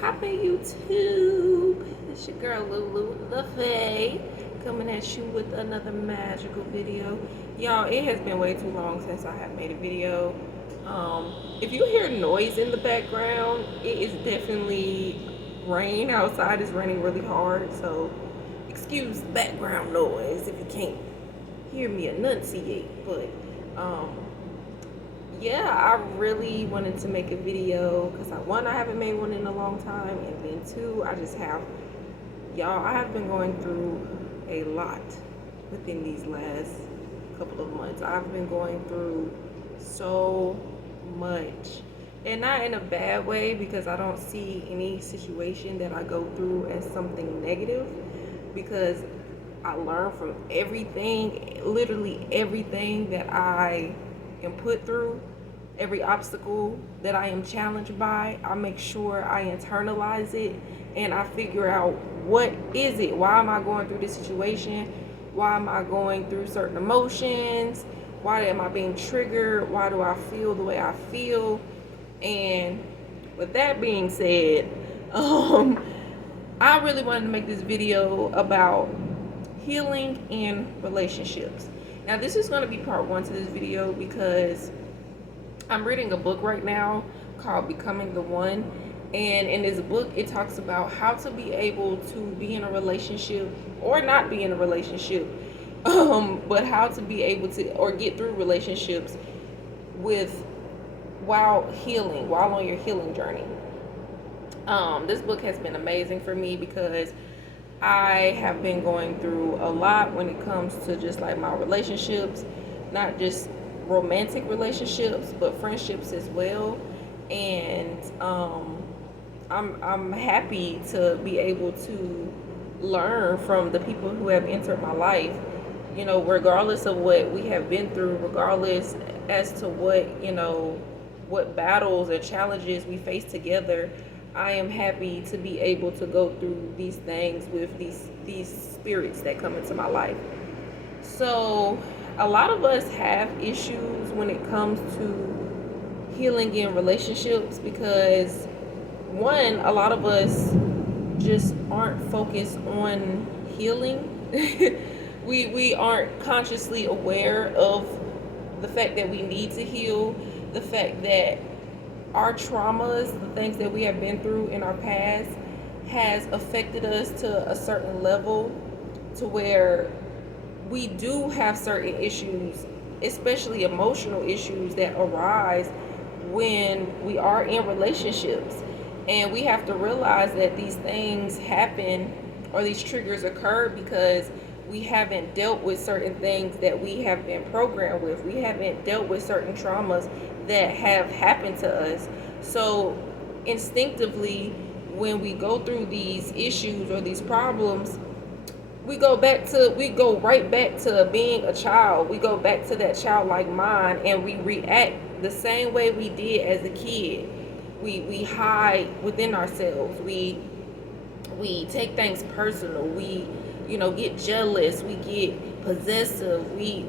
Poppin' YouTube. It's your girl Lulu LaFay coming at you with another magical video. Y'all, it has been way too long since I have made a video. If you hear noise in the background, it is definitely rain outside. It's raining really hard, so excuse the background noise if you can't hear me enunciate. But yeah, I really wanted to make a video because I haven't made one in a long time, and then two, I have been going through a lot within these last couple of months. I've been going through so much, and not in a bad way, because I don't see any situation that I go through as something negative, because I learn from everything, literally everything that I am put through, every obstacle that I am challenged by. I make sure I internalize it and I figure out, what is it? Why am I going through this situation? Why am I going through certain emotions? Why am I being triggered? Why do I feel the way I feel? And with that being said, I really wanted to make this video about healing in relationships. Now, this is going to be part one to this video because I'm reading a book right now called Becoming the One. And in this book, it talks about how to be able to be in a relationship or not be in a relationship, but how to be able to, or get through relationships while on your healing journey. This book has been amazing for me because I have been going through a lot when it comes to just like my relationships, not just romantic relationships, but friendships as well. And I'm happy to be able to learn from the people who have entered my life, regardless of what we have been through, regardless as to what battles or challenges we face together. I am happy to be able to go through these things with these spirits that come into my life. So a lot of us have issues when it comes to healing in relationships because, one, a lot of us just aren't focused on healing. we aren't consciously aware of the fact that we need to heal, the fact that our traumas, the things that we have been through in our past, has affected us to a certain level to where we do have certain issues, especially emotional issues, that arise when we are in relationships. And we have to realize that these things happen, or these triggers occur, because we haven't dealt with certain things that we have been programmed with. We haven't dealt with certain traumas that have happened to us. So instinctively, when we go through these issues or these problems, we go right back to being a child. We go back to that childlike mind, and we react the same way we did as a kid. We hide within ourselves. We take things personal. We get jealous. We get possessive. We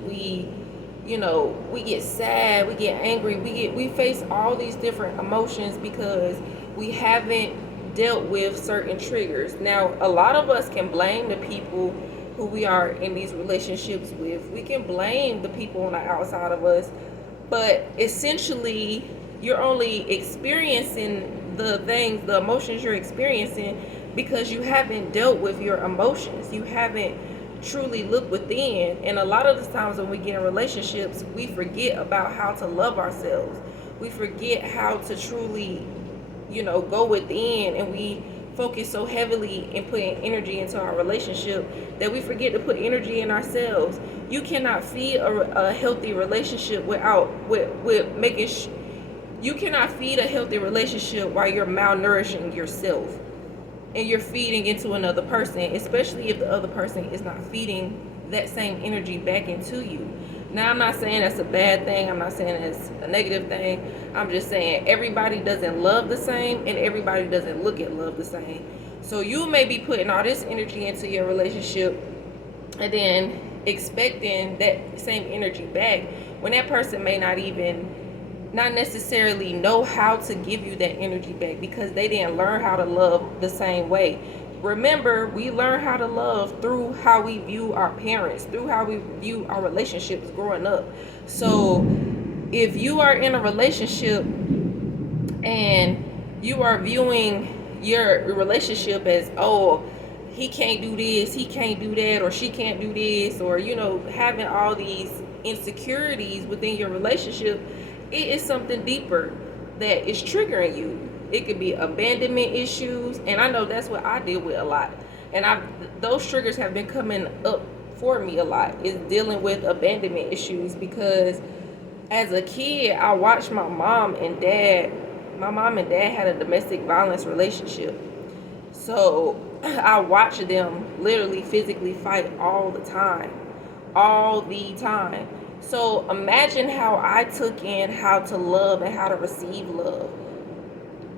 get sad. We get angry. We face all these different emotions because we haven't dealt with certain triggers. Now, a lot of us can blame the people who we are in these relationships with. We can blame the people on the outside of us, but essentially you're only experiencing the emotions you're experiencing because you haven't dealt with your emotions. You haven't truly looked within. And a lot of the times when we get in relationships, we forget about how to love ourselves. We forget how to truly go within, and we focus so heavily in putting energy into our relationship that we forget to put energy in ourselves. You cannot feed a healthy relationship you cannot feed a healthy relationship while you're malnourishing yourself and you're feeding into another person, especially if the other person is not feeding that same energy back into you. Now, I'm not saying that's a bad thing. I'm not saying it's a negative thing. I'm just saying everybody doesn't love the same, and everybody doesn't look at love the same. So you may be putting all this energy into your relationship and then expecting that same energy back when that person may not even not necessarily know how to give you that energy back because they didn't learn how to love the same way. Remember, we learn how to love through how we view our parents, through how we view our relationships growing up. So if you are in a relationship and you are viewing your relationship as, oh, he can't do this, he can't do that, or she can't do this, or having all these insecurities within your relationship, it is something deeper that is triggering you. It could be abandonment issues, and I know that's what I deal with a lot. And those triggers have been coming up for me a lot, is dealing with abandonment issues, because as a kid I watched my mom and dad had a domestic violence relationship. So I watched them literally physically fight all the time. All the time. So imagine how I took in how to love and how to receive love.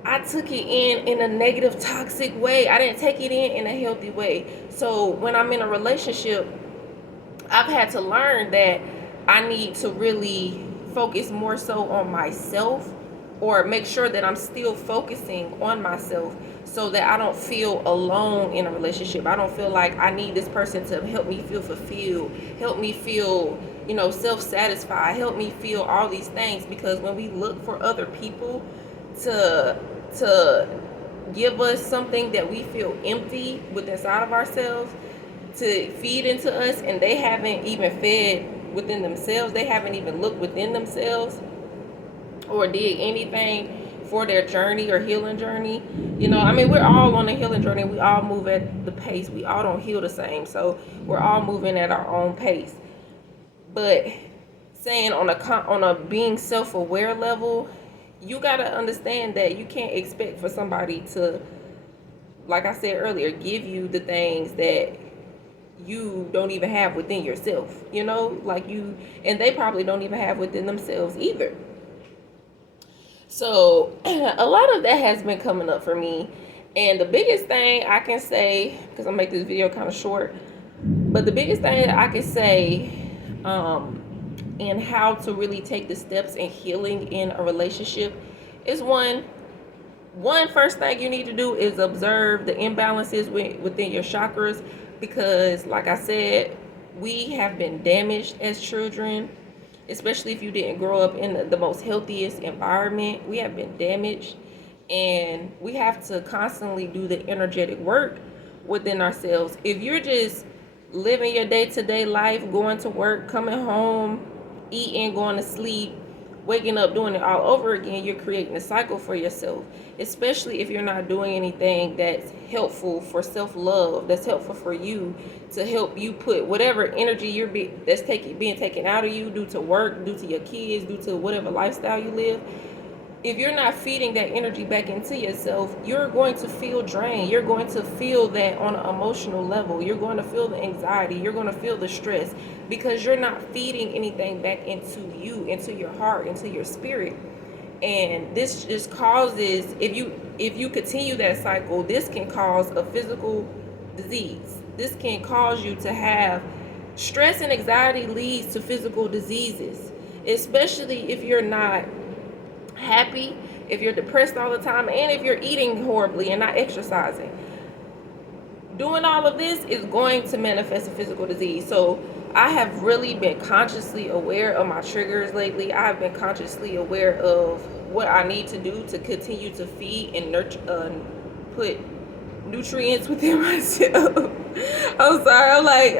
I took it in a negative, toxic way. I didn't take it in a healthy way. So when I'm in a relationship, I've had to learn that I need to really focus more so on myself, or make sure that I'm still focusing on myself, so that I don't feel alone in a relationship. I don't feel like I need this person to help me feel fulfilled, help me feel, self-satisfied, help me feel all these things. Because when we look for other people to give us something that we feel empty with inside of ourselves, to feed into us, and they haven't even fed within themselves, they haven't even looked within themselves or did anything for their journey or healing journey. We're all on a healing journey. We all move at the pace. We all don't heal the same. So we're all moving at our own pace. But saying on a being self-aware level, you got to understand that you can't expect for somebody to, like I said earlier, give you the things that you don't even have within yourself, and they probably don't even have within themselves either. So a lot of that has been coming up for me. And the biggest thing I can say, because I'll make this video kind of short, but the biggest thing that I can say, and how to really take the steps in healing in a relationship, is one first thing you need to do is observe the imbalances within your chakras. Because like I said, we have been damaged as children, especially if you didn't grow up in the most healthiest environment. We have been damaged, and we have to constantly do the energetic work within ourselves. If you're just living your day-to-day life, going to work, coming home, eating, going to sleep, waking up, doing it all over again, you're creating a cycle for yourself. Especially if you're not doing anything that's helpful for self-love, that's helpful for you, to help you put whatever energy that's being taken out of you due to work, due to your kids, due to whatever lifestyle you live. If you're not feeding that energy back into yourself, you're going to feel drained. You're going to feel that on an emotional level. You're going to feel the anxiety. You're going to feel the stress, because you're not feeding anything back into you, into your heart, into your spirit. And this just causes, if you continue that cycle, this can cause a physical disease. This can cause you to have stress, and anxiety leads to physical diseases, especially if you're not happy, if you're depressed all the time, and if you're eating horribly and not exercising. Doing all of this is going to manifest a physical disease. So I have really been consciously aware of my triggers lately. I've been consciously aware of what I need to do to continue to feed and nurture, put nutrients within myself. I'm sorry, I'm like,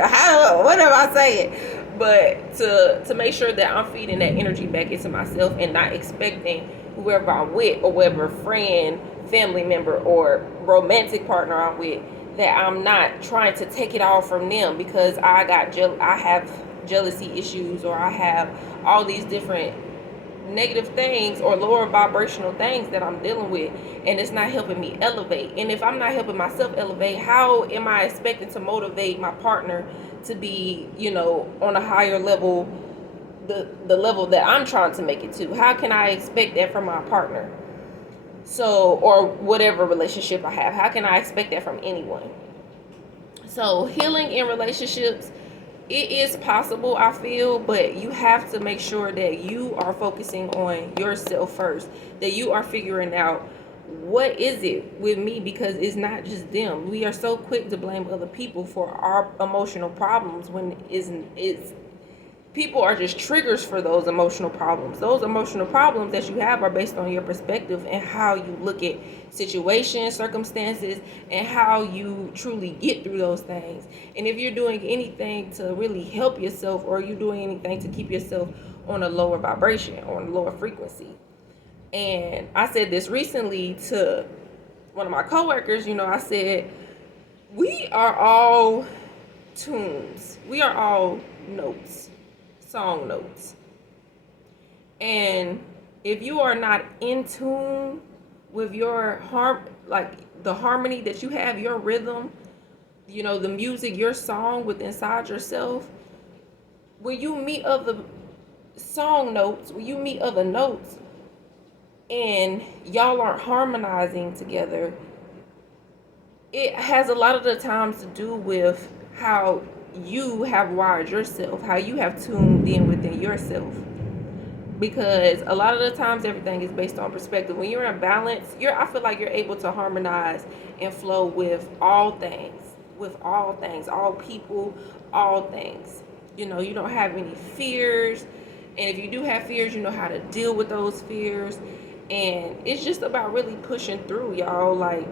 what am I saying? But to make sure that I'm feeding that energy back into myself, and not expecting whoever I'm with, or whatever friend, family member, or romantic partner I'm with, that I'm not trying to take it all from them, because I have jealousy issues, or I have all these different negative things or lower vibrational things that I'm dealing with, and it's not helping me elevate. And if I'm not helping myself elevate, how am I expecting to motivate my partner to be, on a higher level, the level that I'm trying to make it to? How can I expect that from my partner? So, or whatever relationship I have, how can I expect that from anyone? So healing in relationships, it is possible, I feel, but you have to make sure that you are focusing on yourself first, that you are figuring out what is it with me, because it's not just them. We are so quick to blame other people for our emotional problems when it's people are just triggers for those emotional problems. Those emotional problems that you have are based on your perspective and how you look at situations, circumstances, and how you truly get through those things. And if you're doing anything to really help yourself, or you're doing anything to keep yourself on a lower vibration, on a lower frequency. And I said this recently to one of my coworkers, I said, we are all tunes. We are all notes, song notes. And if you are not in tune with your the harmony that you have, your rhythm, the music, your song with inside yourself, when you meet other song notes, when you meet other notes, and y'all aren't harmonizing together, it has a lot of the times to do with how you have wired yourself, how you have tuned in within yourself. Because a lot of the times everything is based on perspective. When you're in balance, I feel like you're able to harmonize and flow with all things, all people, all things. You don't have any fears. And if you do have fears, you know how to deal with those fears. And it's just about really pushing through, y'all. Like,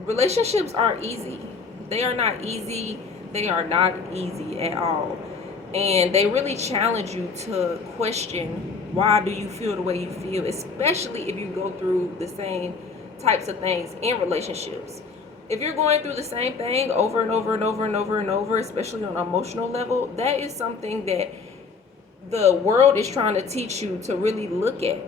relationships aren't easy. They are not easy. They are not easy at all. And they really challenge you to question, why do you feel the way you feel, especially if you go through the same types of things in relationships. If you're going through the same thing over and over and over and over and over, especially on an emotional level, that is something that the world is trying to teach you to really look at.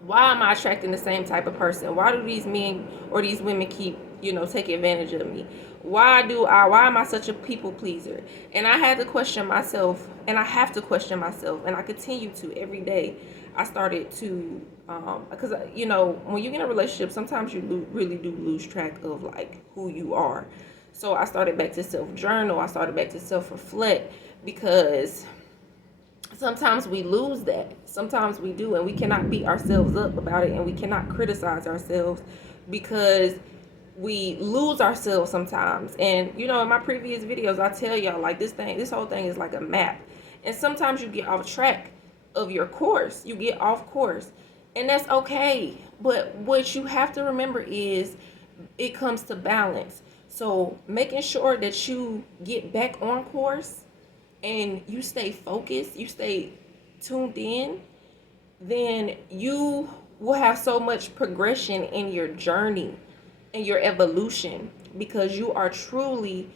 Why am I attracting the same type of person? Why do these men or these women keep, take advantage of me? Why am I such a people pleaser? And I had to question myself, and I have to question myself, and I continue to every day. I started to, because, when you get in a relationship, sometimes you really do lose track of, like, who you are. So I started back to self-journal. I started back to self-reflect, because sometimes we lose that. Sometimes we do, and we cannot beat ourselves up about it, and we cannot criticize ourselves, because we lose ourselves sometimes. And in my previous videos, I tell y'all, like, this whole thing is like a map. And sometimes you get off track of your course. You get off course. And that's okay. But what you have to remember is it comes to balance. So making sure that you get back on course and you stay focused, you stay tuned in, then you will have so much progression in your journey and your evolution, because you are truly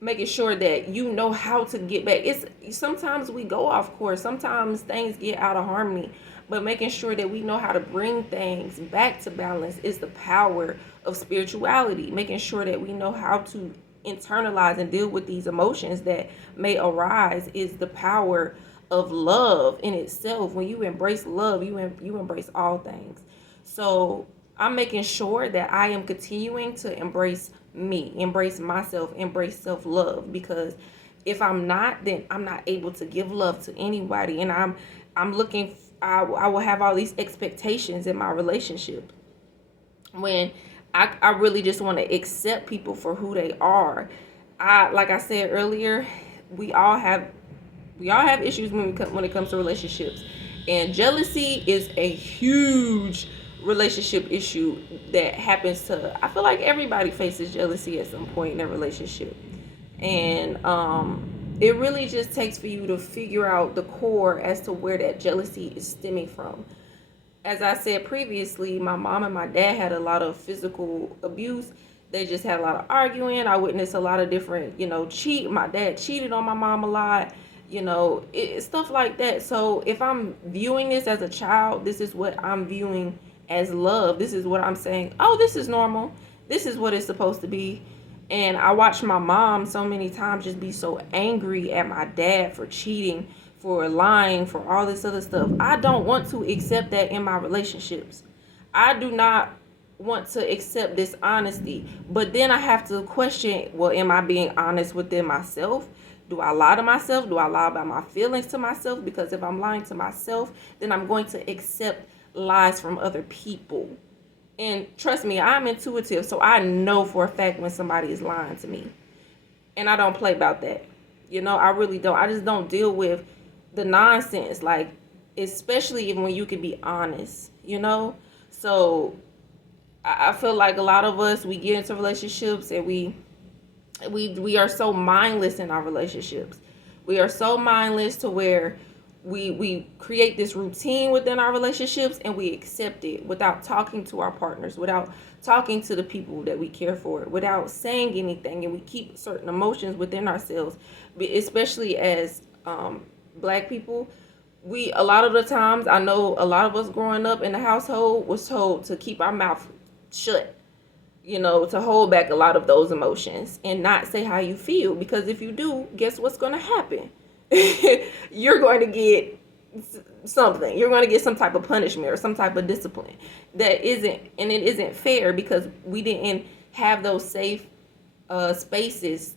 making sure that you know how to get back. Sometimes we go off course, sometimes things get out of harmony, but making sure that we know how to bring things back to balance is the power of spirituality. Making sure that we know how to internalize and deal with these emotions that may arise is the power of love in itself. When you embrace love, you embrace all things. So I'm making sure that I am continuing to embrace me, embrace myself, embrace self-love, because if I'm not, then I'm not able to give love to anybody. And I'm looking, I will have all these expectations in my relationship, when I really just want to accept people for who they are. Like I said earlier, we all have issues when it comes to relationships, and jealousy is a huge relationship issue that happens to, I feel like everybody faces jealousy at some point in their relationship. And it really just takes for you to figure out the core as to where that jealousy is stemming from. As I said previously, my mom and my dad had a lot of physical abuse. They just had a lot of arguing. I witnessed a lot of different, my dad cheated on my mom a lot, stuff like that. So if I'm viewing this as a child, this is what I'm viewing as love. This is what I'm saying, oh, this is normal. This is what it's supposed to be. And I watched my mom so many times just be so angry at my dad for cheating, for lying, for all this other stuff. I don't want to accept that in my relationships. I do not want to accept dishonesty. But then I have to question, well, am I being honest within myself? Do I lie to myself? Do I lie about my feelings to myself? Because if I'm lying to myself, then I'm going to accept lies from other people. And trust me, I'm intuitive, so I know for a fact when somebody is lying to me. And I don't play about that. I really don't. I just don't deal with the nonsense, like, especially even when you can be honest. So I feel like a lot of us, we get into relationships and we are so mindless in our relationships. We are so mindless to where we create this routine within our relationships and we accept it without talking to our partners, without talking to the people that we care for, without saying anything, and we keep certain emotions within ourselves, especially as Black people. We, a lot of the times, I know a lot of us growing up in the household was told to keep our mouth shut, to hold back a lot of those emotions and not say how you feel, because if you do, guess what's going to happen? You're going to get something. You're going to get some type of punishment or some type of discipline that isn't, and it isn't fair, because we didn't have those safe spaces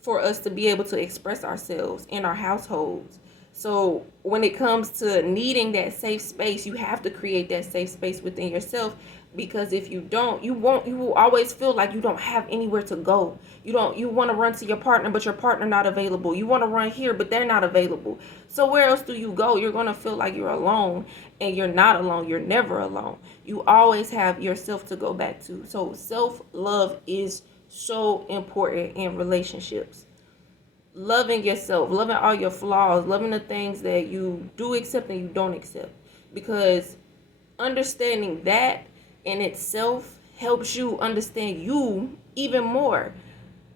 for us to be able to express ourselves in our households. So when it comes to needing that safe space, you have to create that safe space within yourself, because if you don't, you will always feel like you don't have anywhere to go. You want to run to your partner, but your partner not available. You want to run here, but they're not available. So where else do you go? You're going to feel like you're alone, and you're not alone. You're never alone. You always have yourself to go back to. So self-love is so important in relationships. Loving yourself, loving all your flaws, loving the things that you do accept and you don't accept, because understanding that in itself helps you understand you even more.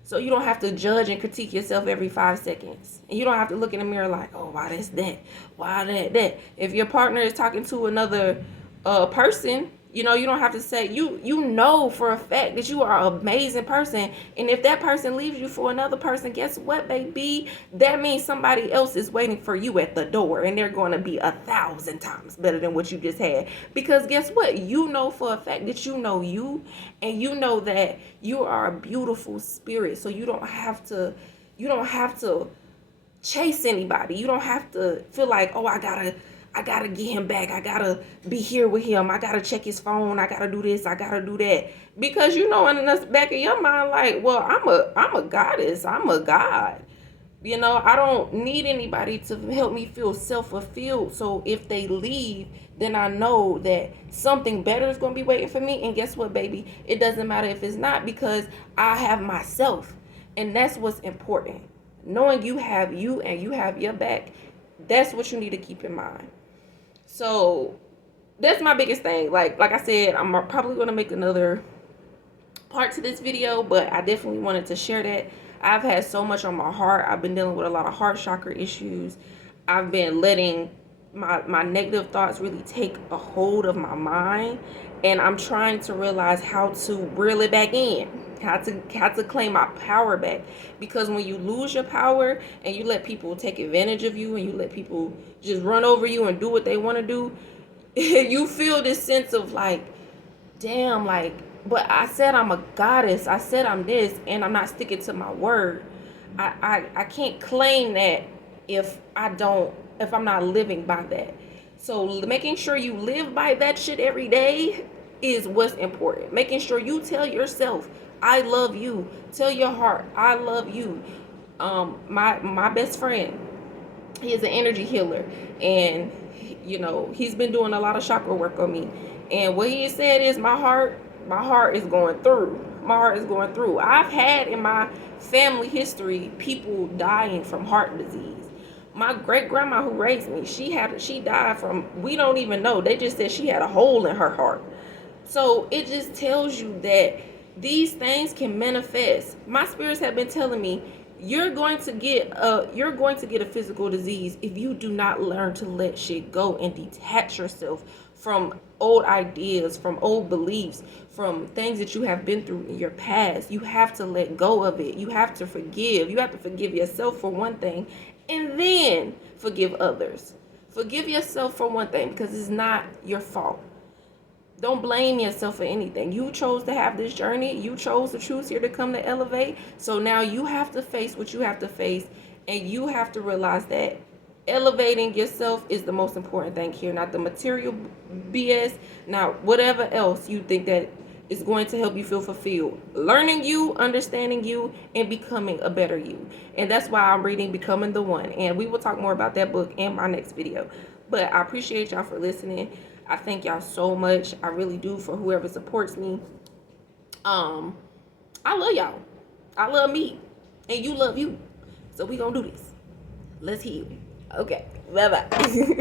So you don't have to judge and critique yourself every 5 seconds. And you don't have to look in the mirror like, oh, why that's that? Why that? If your partner is talking to another person, you don't have to say, you know for a fact that you are an amazing person. And if that person leaves you for another person, guess what, baby? That means somebody else is waiting for you at the door, and they're going to be 1,000 times better than what you just had. Because guess what? You know for a fact that you know you, and you know that you are a beautiful spirit. So you don't have to chase anybody. You don't have to feel like, oh, I gotta get him back. I gotta be here with him. I gotta check his phone. I gotta do this. I gotta do that. Because in the back of your mind, like, well, I'm a goddess. I'm a god. I don't need anybody to help me feel self-fulfilled. So if they leave, then I know that something better is gonna be waiting for me. And guess what, baby? It doesn't matter if it's not, because I have myself, and that's what's important. Knowing you have you and you have your back, that's what you need to keep in mind. So that's my biggest thing. Like I said, I'm probably going to make another part to this video, but I definitely wanted to share that. I've had so much on my heart. I've been dealing with a lot of heart chakra issues. I've been letting my negative thoughts really take a hold of my mind, and I'm trying to realize how to reel it back in, how to claim my power back. Because when you lose your power and you let people take advantage of you, and you let people just run over you and do what they want to do, you feel this sense of like, damn, like, but I said I'm a goddess, I said I'm this, and I'm not sticking to my word. I can't claim that if I'm not living by that. So making sure you live by that shit every day is what's important. Making sure you tell yourself, I love you. Tell your heart, I love you. My best friend, he is an energy healer, and he's been doing a lot of chakra work on me. And what he said is, my heart is going through. My heart is going through. I've had in my family history people dying from heart disease. My great grandma who raised me, she died from, we don't even know. They just said she had a hole in her heart. So it just tells you that these things can manifest. My spirits have been telling me, you're going to get a physical disease if you do not learn to let shit go and detach yourself from old ideas, from old beliefs, from things that you have been through in your past. You have to let go of it. You have to forgive. You have to forgive yourself for one thing, and then forgive others. Forgive yourself for one thing, because it's not your fault. Don't blame yourself for anything. You chose to have this journey. You chose to choose here to come to elevate. So now you have to face what you have to face And you have to realize that elevating yourself is the most important thing here, not the material BS, not whatever else you think that is going to help you feel fulfilled. Learning you, understanding you, and becoming a better you. And that's why I'm reading Becoming the One. And we will talk more about that book in my next video. But I appreciate y'all for listening. I thank y'all so much. I really do, for whoever supports me. I love y'all. I love me. And you love you. So we gonna do this. Let's heal. Okay. Bye-bye.